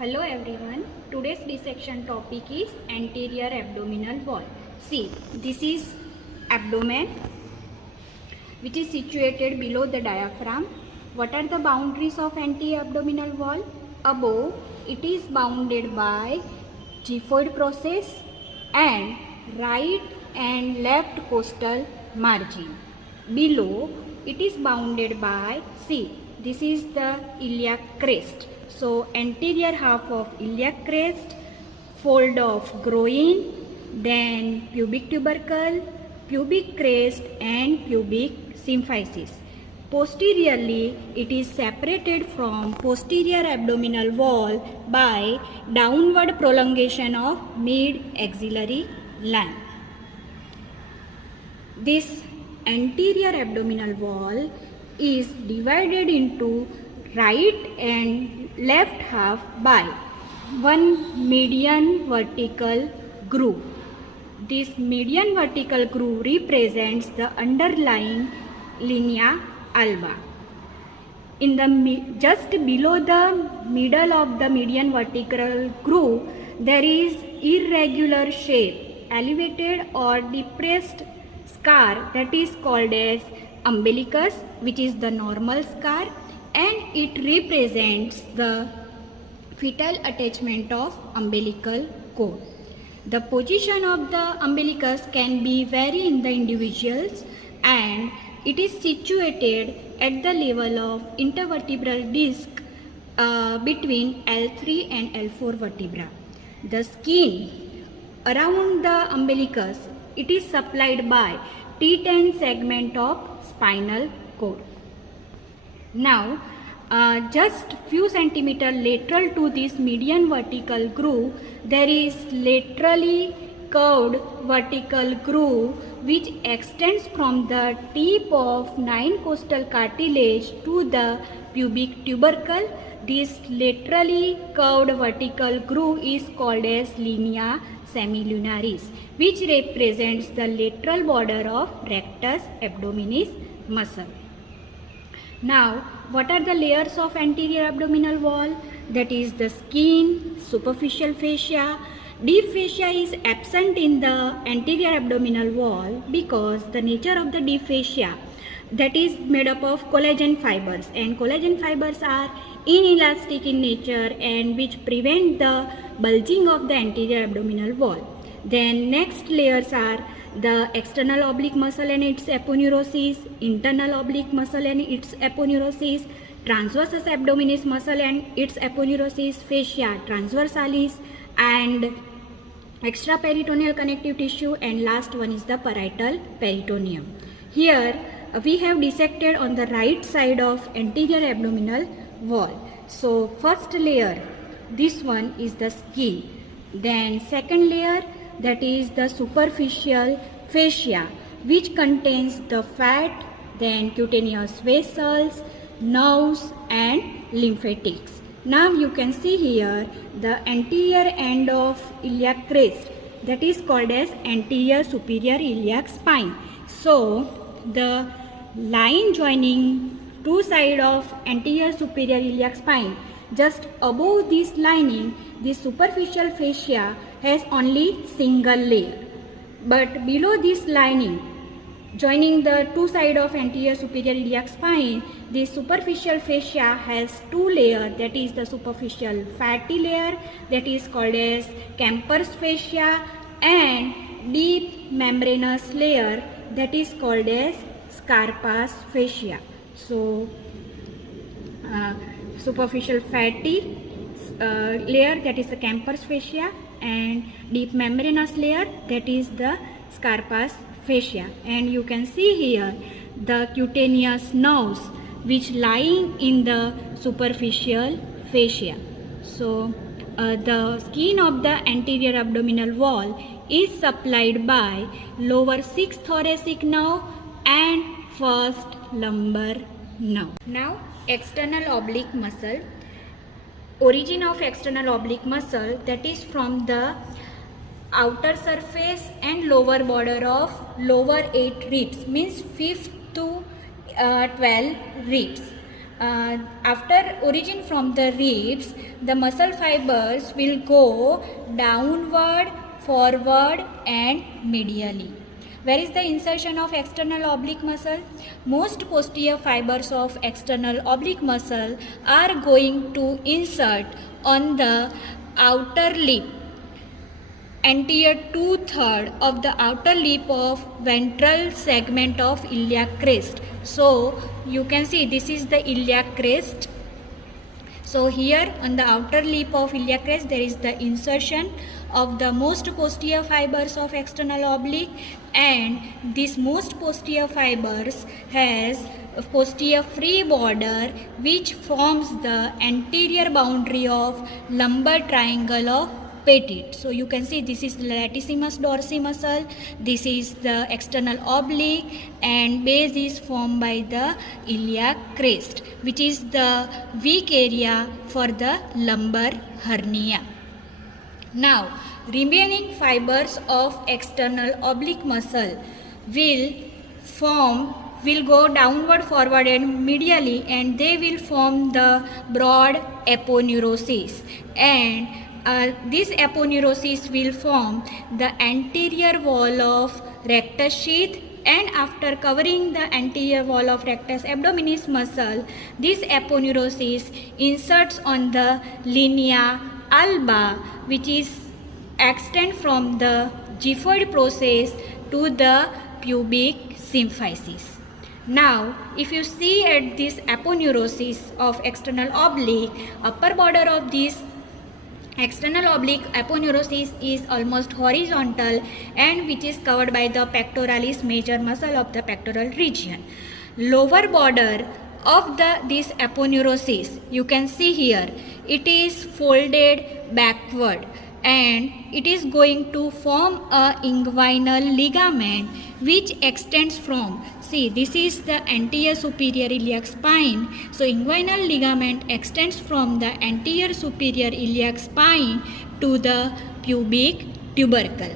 Hello everyone. Today's dissection topic is anterior abdominal wall. See, this is abdomen which is situated below the diaphragm. What are the boundaries of anterior abdominal wall? Above, it is bounded by xiphoid process and right and left costal margin. Below, it is bounded by, see, this is the iliac crest. So, anterior half of iliac crest, fold of groin, then pubic tubercle, pubic crest and pubic symphysis. Posteriorly, it is separated from posterior abdominal wall by downward prolongation of mid-axillary line. This anterior abdominal wall is divided into right and left half by one median vertical groove. This median vertical groove represents the underlying linea alba. In the just below the middle of the median vertical groove, there is irregular shape, elevated or depressed scar that is called as umbilicus, which is the normal scar, and it represents the fetal attachment of umbilical cord. The position of the umbilicus can be vary in the individuals, and it is situated at the level of intervertebral disc between L3 and L4 vertebra. The skin around the umbilicus, it is supplied by T10 segment of spinal cord. Now, just few centimeter lateral to this median vertical groove, there is laterally curved vertical groove which extends from the tip of 9 costal cartilage to the pubic tubercle. This laterally curved vertical groove is called as linea semilunaris, which represents the lateral border of rectus abdominis muscle. Now, what are the layers of anterior abdominal wall? That is the skin, superficial fascia. Deep fascia is absent in the anterior abdominal wall because the nature of the deep fascia, that is made up of collagen fibers, and collagen fibers are inelastic in nature and which prevent the bulging of the anterior abdominal wall. Then next layers are the external oblique muscle and its aponeurosis, internal oblique muscle and its aponeurosis, transversus abdominis muscle and its aponeurosis, fascia transversalis, and extraperitoneal connective tissue, and last one is the parietal peritoneum. Here we have dissected on the right side of anterior abdominal wall. So first layer, this one is the skin. Then second layer, that is the superficial fascia, which contains the fat, then cutaneous vessels, nerves and lymphatics. Now you can see here the anterior end of iliac crest, that is called as anterior superior iliac spine. So the line joining two sides of anterior superior iliac spine, just above this lining, this superficial fascia has only single layer, but below this lining joining the two sides of anterior superior iliac spine, this superficial fascia has two layers, that is the superficial fatty layer, that is called as Camper's fascia, and deep membranous layer, that is called as Scarpa's fascia. So superficial fatty layer, that is the Camper's fascia, and deep membranous layer, that is the Scarpa's fascia. And you can see here the cutaneous nerves which lying in the superficial fascia. So the skin of the anterior abdominal wall is supplied by lower 6th thoracic nerve and first lumbar nerve. Now external oblique muscle. Origin of external oblique muscle, that is from the outer surface and lower border of lower 8 ribs, means 5th to 12 ribs. after origin from the ribs, the muscle fibers will go downward, forward and medially. Where is the insertion of external oblique muscle? Most posterior fibers of external oblique muscle are going to insert on the outer lip, anterior 2/3 of the outer lip of ventral segment of iliac crest. So you can see this is the iliac crest. So here on the outer lip of iliac crest there is the insertion of the most posterior fibers of external oblique, and this most posterior fibers has a posterior free border which forms the anterior boundary of lumbar triangle of Petit. So you can see this is the latissimus dorsi muscle, this is the external oblique, and base is formed by the iliac crest, which is the weak area for the lumbar hernia. Now, remaining fibers of external oblique muscle will go downward, forward and medially, and they will form the broad aponeurosis, and this aponeurosis will form the anterior wall of rectus sheath, and after covering the anterior wall of rectus abdominis muscle, this aponeurosis inserts on the linea alba, which is extend from the gyphoid process to the pubic symphysis. Now, if you see at this aponeurosis of external oblique, upper border of this external oblique aponeurosis is almost horizontal and which is covered by the pectoralis major muscle of the pectoral region. Lower border of this aponeurosis, you can see here, it is folded backward and it is going to form a inguinal ligament which extends from, see, this is the anterior superior iliac spine. So inguinal ligament extends from the anterior superior iliac spine to the pubic tubercle.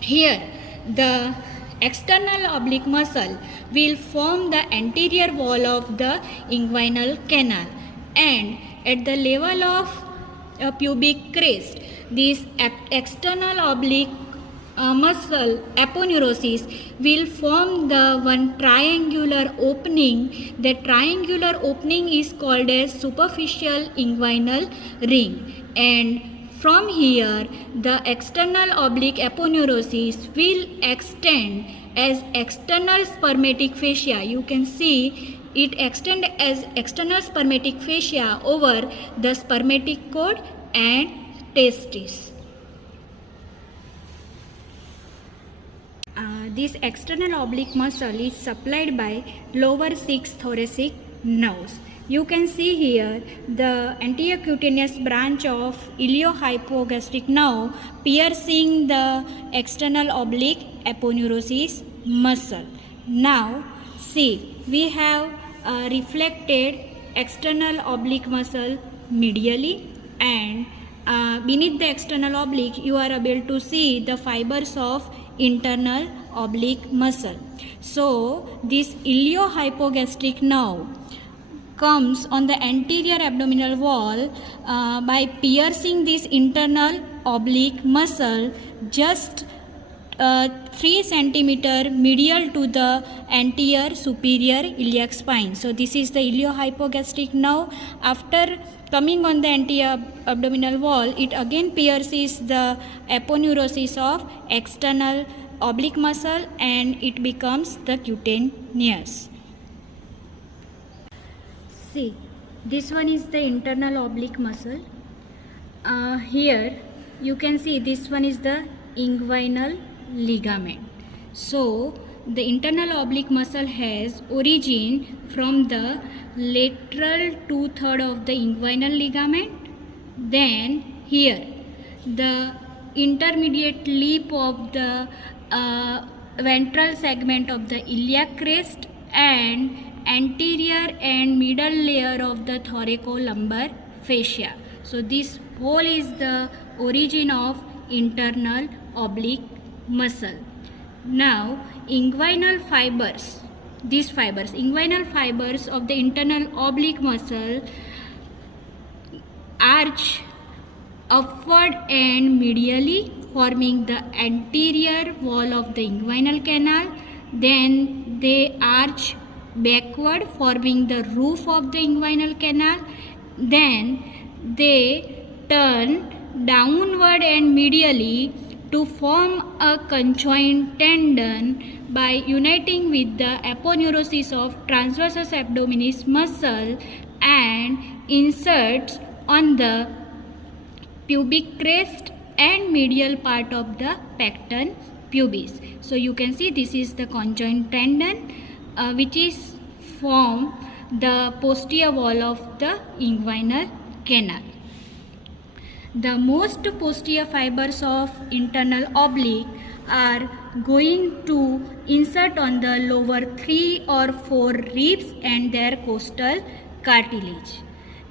Here the external oblique muscle will form the anterior wall of the inguinal canal, and at the level of pubic crest, this external oblique muscle aponeurosis will form the one triangular opening. The triangular opening is called as superficial inguinal ring, and from here the external oblique aponeurosis will extend as external spermatic fascia. You can see it extend as external spermatic fascia over the spermatic cord and testis. This external oblique muscle is supplied by lower 6 thoracic nerves. You can see here the anterior cutaneous branch of iliohypogastric nerve piercing the external oblique aponeurosis muscle. Now see, we have reflected external oblique muscle medially, and beneath the external oblique you are able to see the fibers of internal oblique muscle. So this iliohypogastric nerve comes on the anterior abdominal wall by piercing this internal oblique muscle just 3 centimeter medial to the anterior superior iliac spine. So this is the iliohypogastric nerve. After coming on the anterior abdominal wall, it again pierces the aponeurosis of external oblique muscle and it becomes the cutaneous. See, this one is the internal oblique muscle. Here you can see this one is the inguinal ligament. So the internal oblique muscle has origin from the lateral 2/3 of the inguinal ligament. Then here the intermediate lip of the ventral segment of the iliac crest and anterior and middle layer of the thoracolumbar fascia. So this whole is the origin of internal oblique muscle. Now inguinal fibers these fibers, inguinal fibers of the internal oblique muscle, arch upward and medially, forming the anterior wall of the inguinal canal. Then they arch backward, forming the roof of the inguinal canal. Then they turn downward and medially to form a conjoint tendon by uniting with the aponeurosis of transversus abdominis muscle and inserts on the pubic crest and medial part of the pecten pubis. So you can see this is the conjoint tendon which is form the posterior wall of the inguinal canal. The most posterior fibers of internal oblique are going to insert on the lower 3 or 4 ribs and their costal cartilage,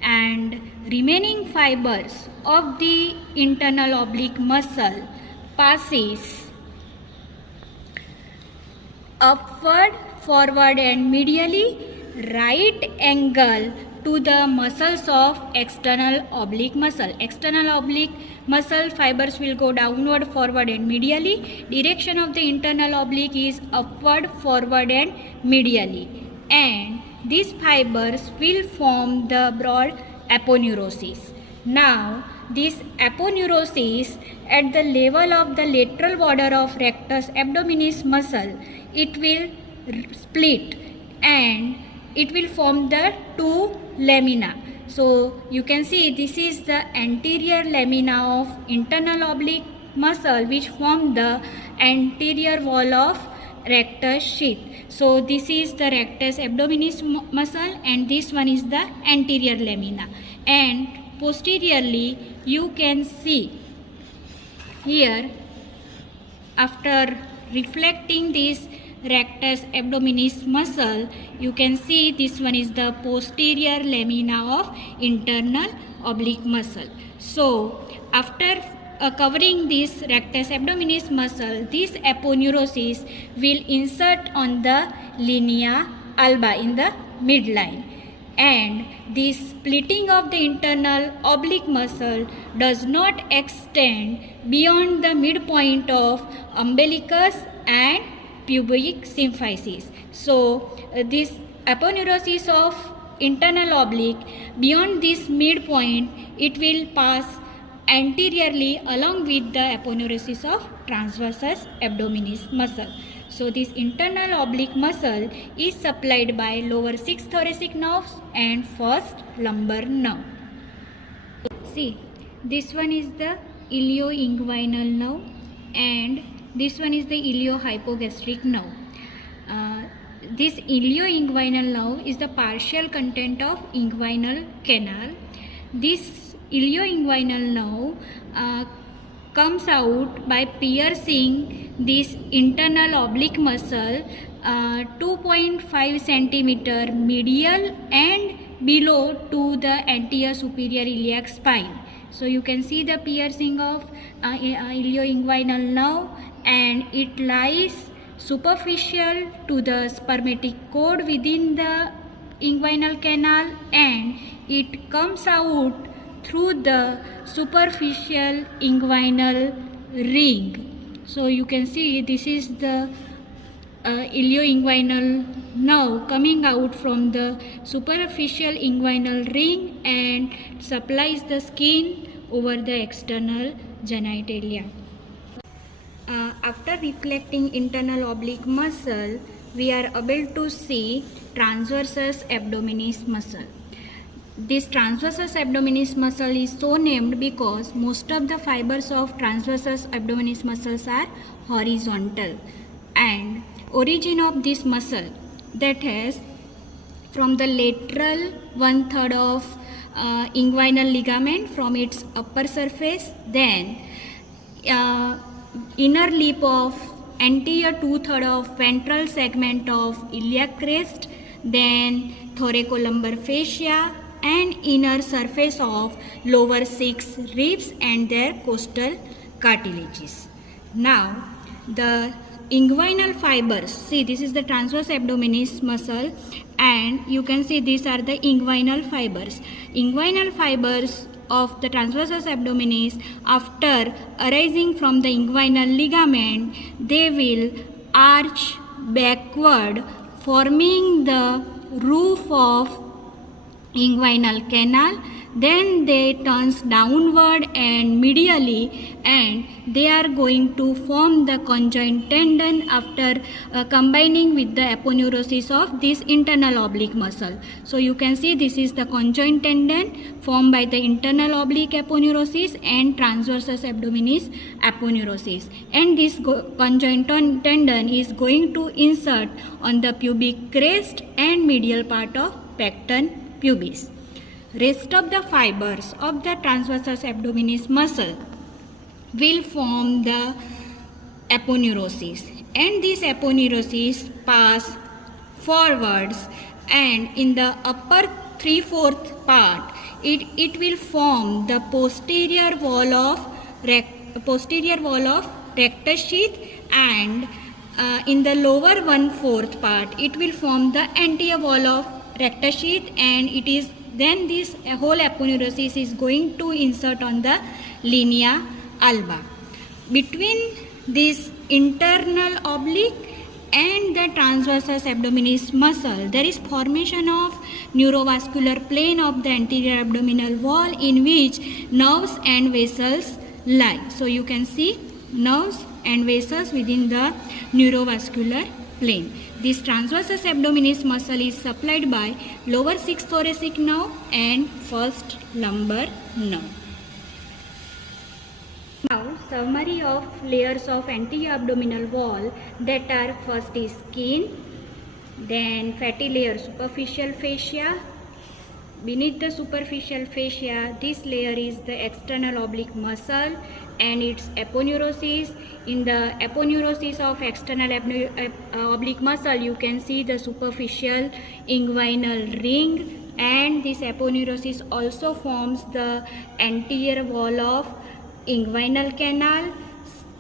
and remaining fibers of the internal oblique muscle passes upward, forward and medially right angle to the muscles of external oblique muscle. External oblique muscle fibers will go downward, forward and medially. Direction of the internal oblique is upward, forward and medially. And these fibers will form the broad aponeurosis. Now, this aponeurosis at the level of the lateral border of rectus abdominis muscle, it will split and it will form the two lamina. So you can see this is the anterior lamina of internal oblique muscle which form the anterior wall of rectus sheath. So this is the rectus abdominis muscle and this one is the anterior lamina. And posteriorly you can see here, after reflecting this rectus abdominis muscle, you can see this one is the posterior lamina of internal oblique muscle. So after covering this rectus abdominis muscle, this aponeurosis will insert on the linea alba in the midline, and this splitting of the internal oblique muscle does not extend beyond the midpoint of umbilicus and pubic symphysis. So this aponeurosis of internal oblique, beyond this midpoint, it will pass anteriorly along with the aponeurosis of transversus abdominis muscle. So this internal oblique muscle is supplied by lower 6 thoracic nerves and first lumbar nerve. See, this one is the ilioinguinal nerve and this one is the iliohypogastric nerve. This ilioinguinal nerve is the partial content of inguinal canal. This ilioinguinal nerve comes out by piercing this internal oblique muscle 2.5 centimeter medial and below to the anterior superior iliac spine. So you can see the piercing of ilioinguinal nerve, and it lies superficial to the spermatic cord within the inguinal canal, and it comes out through the superficial inguinal ring. So you can see this is the ilioinguinal nerve coming out from the superficial inguinal ring and supplies the skin over the external genitalia. After reflecting internal oblique muscle, we are able to see transversus abdominis muscle. This transversus abdominis muscle is so named because most of the fibers of transversus abdominis muscles are horizontal, and origin of this muscle, that has from the lateral 1/3 of inguinal ligament from its upper surface, then inner lip of anterior 2/3 of ventral segment of iliac crest, then thoracolumbar fascia and inner surface of lower 6 ribs and their costal cartilages. Now the inguinal fibers, see this is the transverse abdominis muscle, and you can see these are the inguinal fibers. Inguinal fibers of the transversus abdominis, after arising from the inguinal ligament, they will arch backward, forming the roof of inguinal canal. Then they turns downward and medially, and they are going to form the conjoint tendon after combining with the aponeurosis of this internal oblique muscle. So you can see this is the conjoint tendon formed by the internal oblique aponeurosis and transversus abdominis aponeurosis, and this conjoint tendon is going to insert on the pubic crest and medial part of pecten pubis. Rest of the fibers of the transversus abdominis muscle will form the aponeurosis, and this aponeurosis pass forwards, and in the upper 3/4 part it will form the posterior wall of rectus sheath, and in the lower 1/4 part it will form the anterior wall of rectus sheath, and it is then this whole aponeurosis is going to insert on the linea alba. Between this internal oblique and the transversus abdominis muscle, there is formation of neurovascular plane of the anterior abdominal wall in which nerves and vessels lie. So you can see nerves and vessels within the neurovascular plane. This transversus abdominis muscle is supplied by lower 6th thoracic nerve and 1st lumbar nerve. Now, summary of layers of anterior abdominal wall, that are: first is skin, then fatty layer superficial fascia. Beneath the superficial fascia, this layer is the external oblique muscle and its aponeurosis. In the aponeurosis of external oblique muscle, you can see the superficial inguinal ring, and this aponeurosis also forms the anterior wall of inguinal canal.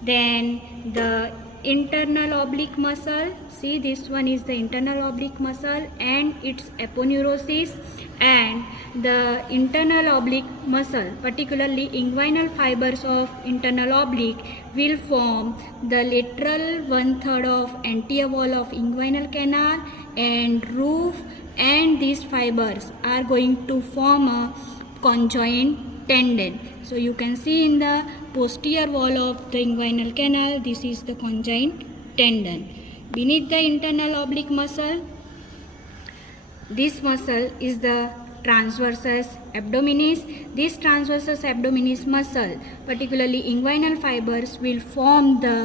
Then the internal oblique muscle, see this one is the internal oblique muscle and its aponeurosis, and the internal oblique muscle, particularly inguinal fibers of internal oblique, will form the lateral 1/3 of anterior wall of inguinal canal and roof, and these fibers are going to form a conjoint tendon. So you can see in the posterior wall of the inguinal canal, this is the conjoint tendon. Beneath the internal oblique muscle, this muscle is the transversus abdominis. This transversus abdominis muscle, particularly inguinal fibers, will form the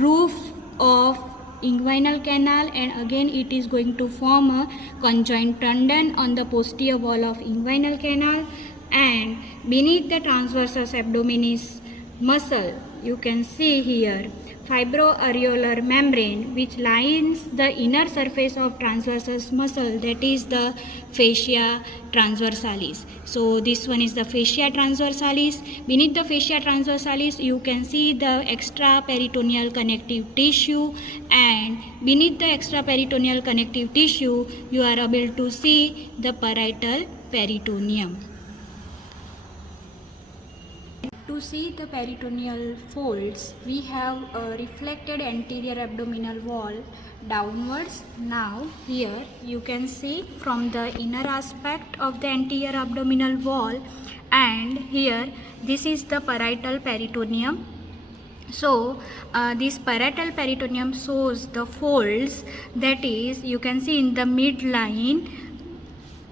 roof of inguinal canal, and again it is going to form a conjoint tendon on the posterior wall of inguinal canal. And beneath the transversus abdominis muscle, you can see here fibroareolar membrane which lines the inner surface of transversus muscle, that is the fascia transversalis. So this one is the fascia transversalis. Beneath the fascia transversalis, you can see the extraperitoneal connective tissue, and beneath the extraperitoneal connective tissue, you are able to see the parietal peritoneum. To see the peritoneal folds, we have a reflected anterior abdominal wall downwards. Now here you can see from the inner aspect of the anterior abdominal wall, and here this is the parietal peritoneum. So this parietal peritoneum shows the folds, that is, you can see in the midline,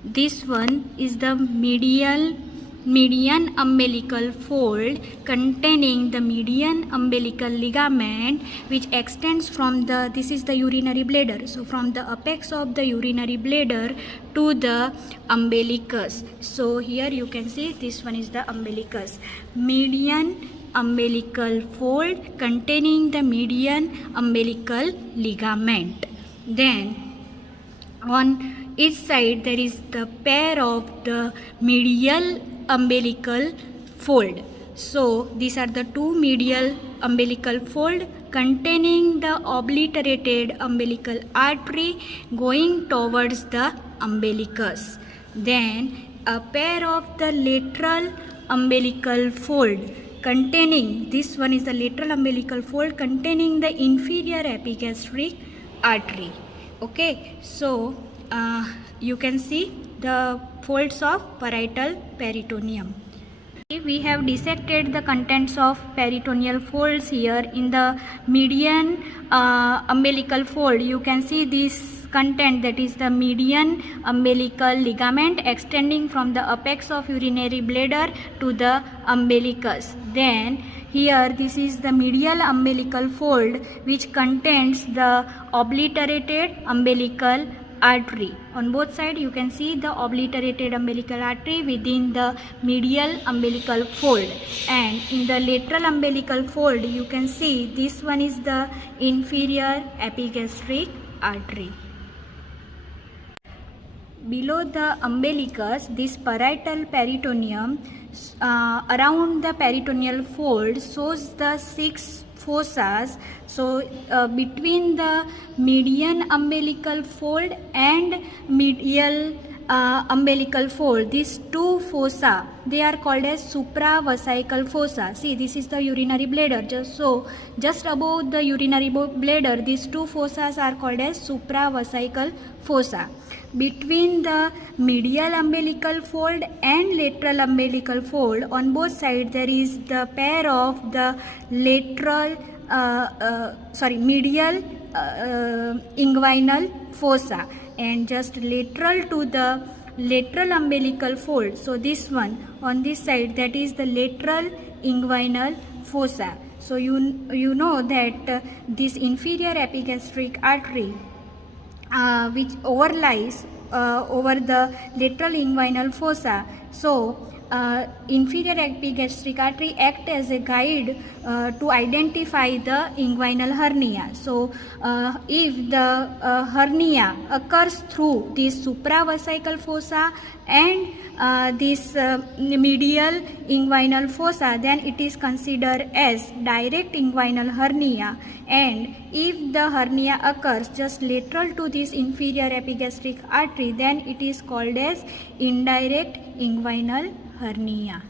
this one is the median umbilical fold containing the median umbilical ligament which extends from the, this is the urinary bladder, so from the apex of the urinary bladder to the umbilicus. So here you can see this one is the umbilicus. Median umbilical fold containing the median umbilical ligament. Then on each side there is the pair of the medial umbilical fold. So these are the two medial umbilical fold containing the obliterated umbilical artery going towards the umbilicus. Then a pair of the lateral umbilical fold containing, this one is the lateral umbilical fold containing the inferior epigastric artery. Okay, so you can see the folds of parietal peritoneum. We have dissected the contents of peritoneal folds here. In the median umbilical fold, you can see this content, that is the median umbilical ligament extending from the apex of urinary bladder to the umbilicus. Then here this is the medial umbilical fold which contains the obliterated umbilical artery. On both sides you can see the obliterated umbilical artery within the medial umbilical fold, and in the lateral umbilical fold you can see this one is the inferior epigastric artery. Below the umbilicus, this parietal peritoneum around the peritoneal fold shows the 6 fossas. So between the median umbilical fold and medial umbilical fold, these 2 fossa, they are called as supravesical fossa. See, this is the urinary bladder. Just above the urinary bladder, these 2 fossas are called as supravesical fossa. Between the medial umbilical fold and lateral umbilical fold, on both sides there is the pair of the lateral medial inguinal fossa, and just lateral to the lateral umbilical fold, so this one on this side, that is the lateral inguinal fossa. So you know that this inferior epigastric artery which overlies over the lateral inguinal fossa. So inferior epigastric artery act as a guide to identify the inguinal hernia. So if the hernia occurs through this supravesical fossa and this medial inguinal fossa, then it is considered as direct inguinal hernia, and if the hernia occurs just lateral to this inferior epigastric artery, then it is called as indirect inguinal hernia.